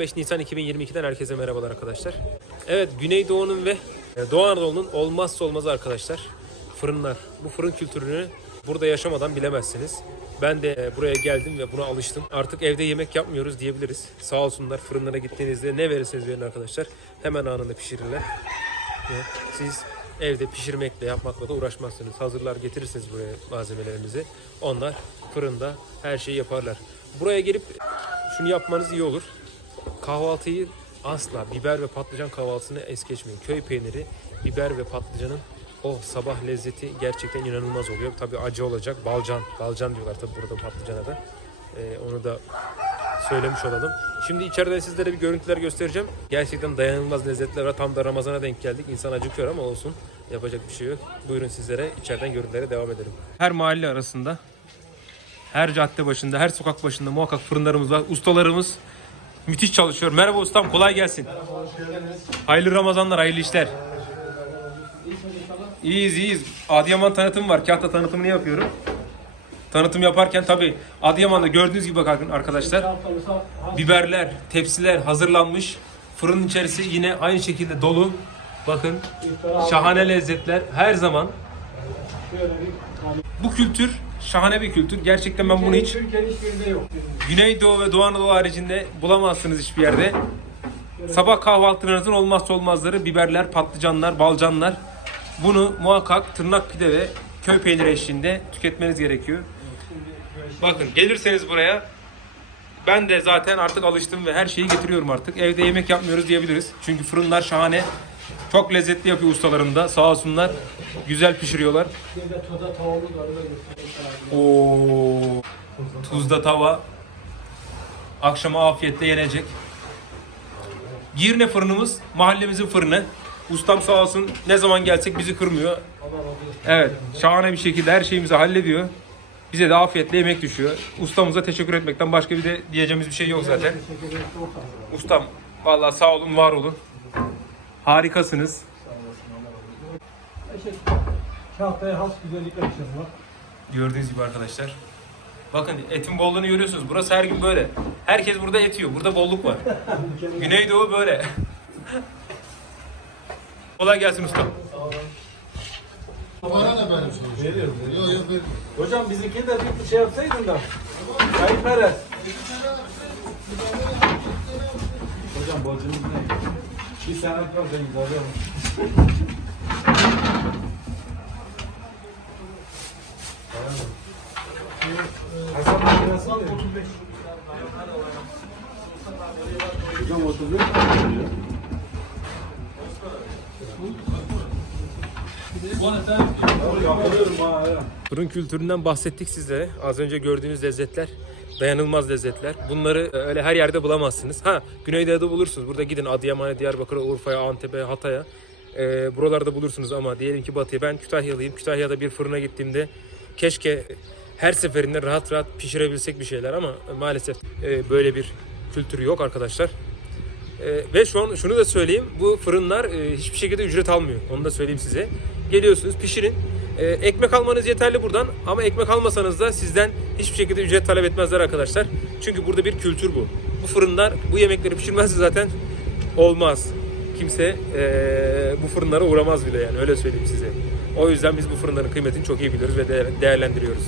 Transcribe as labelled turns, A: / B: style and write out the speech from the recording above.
A: 15 Nisan 2022'den herkese merhabalar arkadaşlar. Evet Güneydoğu'nun ve e, Doğu Anadolu'nun olmazsa olmazı arkadaşlar. Fırınlar. Bu fırın kültürünü burada yaşamadan bilemezsiniz. Ben de e, buraya geldim ve buna alıştım. Artık evde yemek yapmıyoruz diyebiliriz. Sağ olsunlar fırınlara gittiğinizde ne verirseniz verin arkadaşlar. Hemen anında pişirirler. Siz evde pişirmekle yapmakla da uğraşmazsınız. Hazırlar getirirsiniz buraya malzemelerinizi. Onlar fırında her şeyi yaparlar. Buraya gelip şunu yapmanız iyi olur. Kahvaltıyı asla biber ve patlıcan kahvaltısını es geçmeyin. Köy peyniri, biber ve patlıcanın o sabah lezzeti gerçekten inanılmaz oluyor. Tabii acı olacak. Balcan, balcan diyorlar tabii burada patlıcana da. Ee, onu da söylemiş olalım. Şimdi içeride sizlere bir görüntüler göstereceğim. Gerçekten dayanılmaz lezzetler var. Tam da Ramazan'a denk geldik. İnsan acıkıyor ama olsun. Yapacak bir şey yok. Buyurun sizlere içeriden görüntülere devam edelim. Her mahalle arasında, her cadde başında, her sokak başında muhakkak fırınlarımız var. Ustalarımız müthiş çalışıyor. Merhaba ustam kolay gelsin. Hayırlı Ramazanlar, hayırlı işler. İyiyiz iyiyiz. Adıyaman tanıtım var. Kahta tanıtımını yapıyorum. Tanıtım yaparken tabi Adıyaman'da gördüğünüz gibi bakın arkadaşlar. Biberler, tepsiler hazırlanmış. Fırının içerisi yine aynı şekilde dolu. Bakın şahane lezzetler her zaman. Bu kültür şahane bir kültür. Gerçekten ben bunu hiç
B: Türkiye'nin hiçbirinde yok.
A: Güneydoğu ve Doğu Anadolu haricinde bulamazsınız hiçbir yerde. Sabah kahvaltılarınızın olmazsa olmazları biberler, patlıcanlar, balcanlar. Bunu muhakkak tırnak pide ve köy peyniri eşliğinde tüketmeniz gerekiyor. Bakın gelirseniz buraya ben de zaten artık alıştım ve her şeyi getiriyorum artık. Evde yemek yapmıyoruz diyebiliriz. Çünkü fırınlar şahane. Çok lezzetli yapıyor ustalarım da. Sağ olsunlar. Güzel pişiriyorlar.
B: Bir de toda tavuğu da öyle.
A: Tuzda tava. Akşama afiyetle yenecek. Girne fırınımız mahallemizin fırını. Ustam sağ olsun ne zaman gelsek bizi kırmıyor. Evet şahane bir şekilde her şeyimizi hallediyor. Bize de afiyetle yemek düşüyor. Ustamıza teşekkür etmekten başka bir de diyeceğimiz bir şey yok zaten. Ustam vallahi sağ olun var olun. Harikasınız.
B: İşte Kahtaya has güzellikler inşallah.
A: Gördüğünüz gibi arkadaşlar. Bakın etin bolluğunu görüyorsunuz. Burası her gün böyle. Herkes burada et yiyor. Burada bolluk var. Güneydoğu böyle. Kolay gelsin usta.
C: Para da benim sonuçta.
B: Veriyorum.
C: Yok yok ver.
B: Hocam bizimki de bir şey yapsaydın da. Perez. Hocam borcumuz ne? Bir senet var benim borcum. Hasan Bey biraz alıyor. Hocam 35 mi?
A: Fırın kültüründen bahsettik sizlere. Az önce gördüğünüz lezzetler dayanılmaz lezzetler. Bunları e, öyle her yerde bulamazsınız. Ha Güneydoğu'da bulursunuz. Burada gidin Adıyaman'a, Diyarbakır'a, Urfa'ya, Antep'e, Hatay'a. E, buralarda bulursunuz ama diyelim ki Batı'ya. Ben Kütahyalıyım. Kütahya'da bir fırına gittiğimde keşke her seferinde rahat rahat pişirebilsek bir şeyler ama maalesef e, böyle bir kültür yok arkadaşlar. Ee, ve şu an şunu da söyleyeyim. Bu fırınlar e, hiçbir şekilde ücret almıyor. Onu da söyleyeyim size. Geliyorsunuz pişirin. Ee, ekmek almanız yeterli buradan. Ama ekmek almasanız da sizden hiçbir şekilde ücret talep etmezler arkadaşlar. Çünkü burada bir kültür bu. Bu fırınlar bu yemekleri pişirmezse zaten olmaz. Kimse e, bu fırınlara uğramaz bile yani öyle söyleyeyim size. O yüzden biz bu fırınların kıymetini çok iyi biliyoruz ve değer- değerlendiriyoruz.